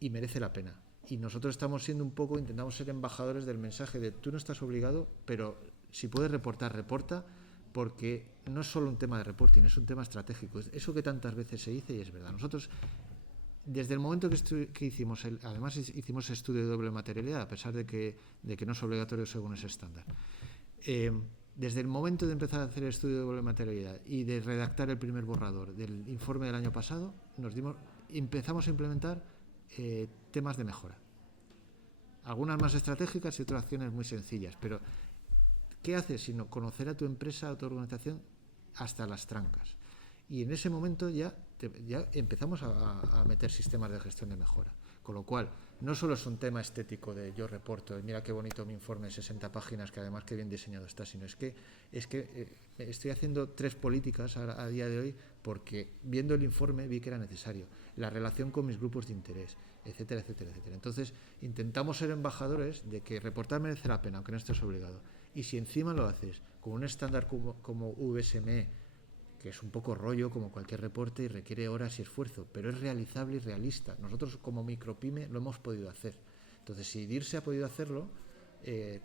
Y merece la pena. Y nosotros estamos siendo intentamos ser embajadores del mensaje de tú no estás obligado, pero si puedes reportar, reporta, porque no es solo un tema de reporting, es un tema estratégico. Eso que tantas veces se dice y es verdad. Nosotros, desde el momento que hicimos, además hicimos estudio de doble materialidad, a pesar de que no es obligatorio según ese estándar. Desde el momento de empezar a hacer el estudio de doble materialidad y de redactar el primer borrador del informe del año pasado, empezamos a implementar temas de mejora. Algunas más estratégicas y otras acciones muy sencillas, pero ¿qué haces sino conocer a tu empresa, a tu organización hasta las trancas? Y en ese momento ya empezamos a meter sistemas de gestión de mejora. Con lo cual, no solo es un tema estético de yo reporto, mira qué bonito mi informe de 60 páginas, que además qué bien diseñado está, sino es que estoy haciendo 3 políticas a día de hoy porque viendo el informe vi que era necesario. La relación con mis grupos de interés, etcétera, etcétera, etcétera. Entonces, intentamos ser embajadores de que reportar merece la pena, aunque no estés obligado. Y si encima lo haces con un estándar como VSME, que es un poco rollo como cualquier reporte y requiere horas y esfuerzo, pero es realizable y realista. Nosotros como micropyme lo hemos podido hacer. Entonces, si DIRSE ha podido hacerlo,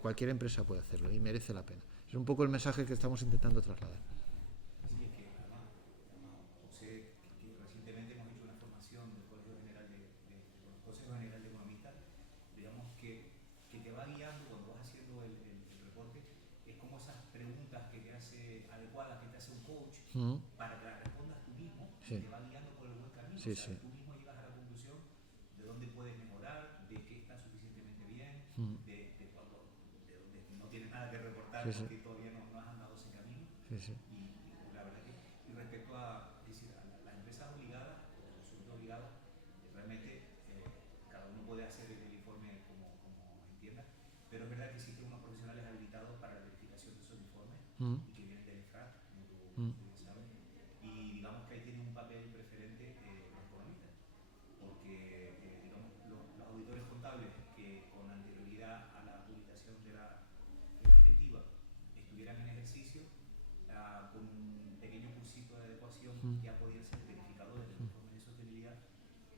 cualquier empresa puede hacerlo y merece la pena. Es un poco el mensaje que estamos intentando trasladar. Sí, es que además, José, que recientemente hemos hecho una formación del Consejo General de Economistas, digamos que te va guiando cuando vas haciendo el reporte, es como esas preguntas que te hace adecuadas, que te hace un coach, para que las respondas tú mismo, sí. Te va guiando por el buen camino, sí, o sea, sí. Tú mismo llegas a la conclusión de dónde puedes mejorar, de qué está suficientemente bien, de donde no tienes nada que reportar, sí, porque todavía no has andado ese camino, sí, sí. Y la verdad que, y respecto a las empresas obligadas, o los sujetos obligados, realmente cada uno puede hacer el informe como entienda, pero es verdad que existen unos profesionales habilitados para la verificación de esos informes y que vienen del IFRAC, como tú sabes, y digamos que ahí tienen un papel preferente los economistas, porque digamos los auditores contables que con anterioridad a la publicación de la directiva estuvieran en ejercicio, con un pequeño cursito de adecuación ya podían ser verificadores de los informes de sostenibilidad,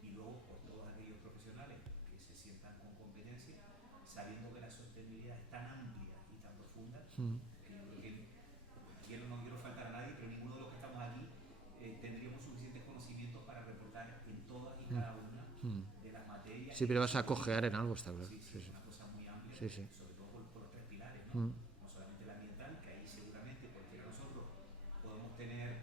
y luego pues, todos aquellos profesionales que se sientan con competencia, sabiendo que la sostenibilidad es tan amplia y tan profunda, que yo creo que no quiero faltar a nadie, pero ninguno de los que estamos aquí tendríamos suficientes conocimientos para reportar en todas y cada una de las materias. Sí, pero vas a cojear en algo, está claro. Sí, sí, es una cosa muy amplia, sí, sí. sobre todo por los 3 pilares, ¿no? No solamente el ambiental, que ahí seguramente cualquiera de nosotros podemos tener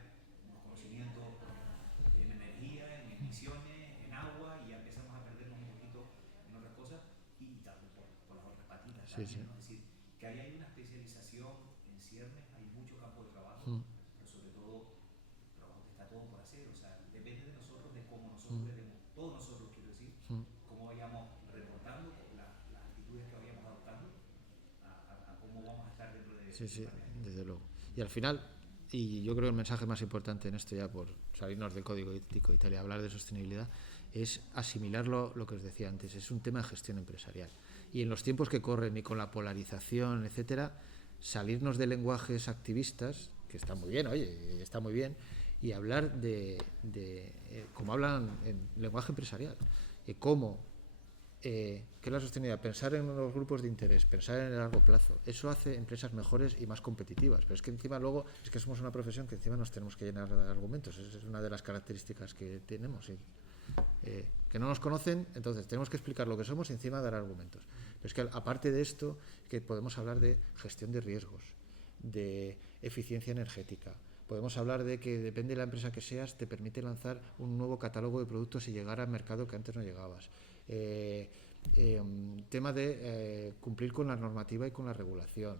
también, sí. ¿no? Es decir, que ahí hay una especialización en ciernes, hay mucho campo de trabajo, pero sobre todo trabajo que está todo por hacer, o sea, depende de nosotros, de cómo nosotros le demos, todos nosotros quiero decir, cómo vayamos reportando las actitudes que vayamos adoptando a cómo vamos a estar dentro de... Sí, desde luego. Y al final, y yo creo que el mensaje más importante en esto, ya por salirnos del código ético y tal, y hablar de sostenibilidad, es asimilar lo que os decía antes, es un tema de gestión empresarial. Y en los tiempos que corren y con la polarización, etcétera, salirnos de lenguajes activistas, que está muy bien, oye, está muy bien, y hablar de como hablan en lenguaje empresarial, cómo ¿qué es la sostenibilidad? Pensar en los grupos de interés, pensar en el largo plazo. Eso hace empresas mejores y más competitivas. Pero es que encima luego, es que somos una profesión que encima nos tenemos que llenar de argumentos. Esa es una de las características que tenemos. Que no nos conocen, entonces tenemos que explicar lo que somos y encima dar argumentos. Pero es que aparte de esto, que podemos hablar de gestión de riesgos, de eficiencia energética. Podemos hablar de que depende de la empresa que seas, te permite lanzar un nuevo catálogo de productos y llegar al mercado que antes no llegabas. Tema de cumplir con la normativa y con la regulación,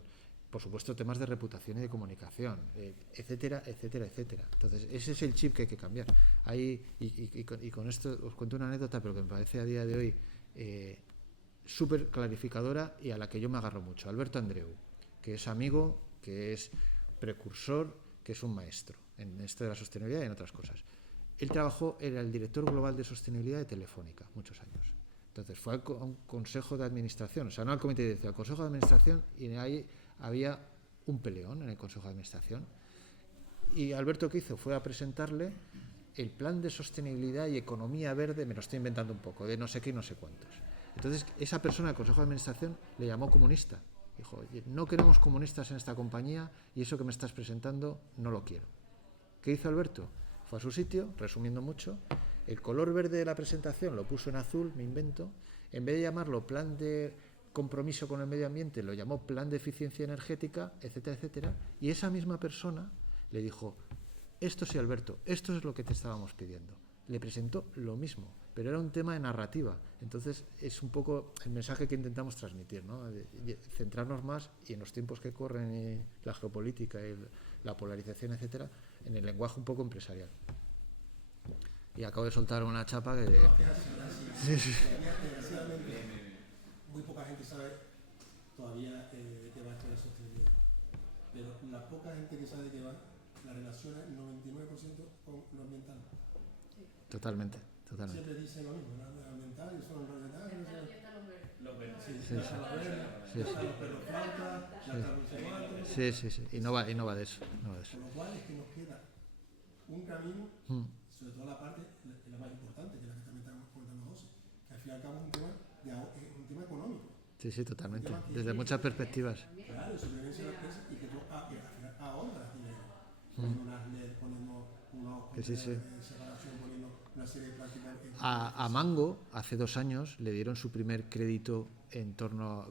por supuesto temas de reputación y de comunicación, etcétera, etcétera, etcétera. Entonces ese es el chip que hay que cambiar. Y con esto os cuento una anécdota, pero que me parece a día de hoy súper clarificadora y a la que yo me agarro mucho. Alberto Andreu, que es amigo, que es precursor, que es un maestro en esto de la sostenibilidad y en otras cosas. Él era el director global de sostenibilidad de Telefónica, muchos años. Entonces fue a un consejo de administración, o sea, no al comité de dirección, al consejo de administración, y ahí había un peleón en el consejo de administración. Y Alberto, ¿qué hizo? Fue a presentarle el plan de sostenibilidad y economía verde, me lo estoy inventando un poco, de no sé qué y no sé cuántos. Entonces, esa persona del consejo de administración le llamó comunista. Dijo, oye, no queremos comunistas en esta compañía y eso que me estás presentando no lo quiero. ¿Qué hizo Alberto? Fue a su sitio, resumiendo mucho, el color verde de la presentación lo puso en azul, me invento, en vez de llamarlo plan de compromiso con el medio ambiente, lo llamó plan de eficiencia energética, etcétera, etcétera, y esa misma persona le dijo, esto sí, Alberto, esto es lo que te estábamos pidiendo. Le presentó lo mismo, pero era un tema de narrativa. Entonces es un poco el mensaje que intentamos transmitir, ¿no? De centrarnos más, y en los tiempos que corren, y la geopolítica y la polarización, etcétera, en el lenguaje un poco empresarial. Y acabo de soltar una chapa que... Sí. Desgraciadamente, muy poca gente sabe todavía de qué va esto de la sostenibilidad. Pero la poca gente que sabe de qué va, la relaciona el 99% con lo ambiental. Totalmente. Siempre dicen lo mismo, ¿no? Lo ambiental, y son los ambientales, Los verdes. ya están los verdes, ya están los perros flautas, ya están los cebatos. Sí. Y no va de eso. Con lo cual es que nos queda un camino, sobre todo la parte, la más importante, que es la que también estamos comentando José, que al fin y al cabo es un tema económico. Sí, totalmente. Desde muchas perspectivas. Claro, supervivencia de la empresa, y que tú al final ahorras dinero. Poniendo unas LED, poniendo unos de separación, poniendo una serie de prácticas. A Mango, hace 2 años, le dieron su primer crédito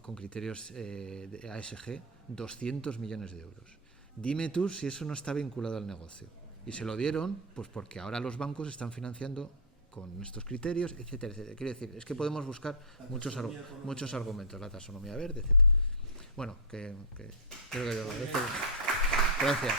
con criterios de ASG, 200 millones de euros. Dime tú si eso no está vinculado al negocio. Y se lo dieron pues porque ahora los bancos están financiando con estos criterios, etcétera, etcétera. Quiere decir, es que podemos buscar muchos argumentos, la taxonomía verde, etcétera. Bueno, creo que... Gracias.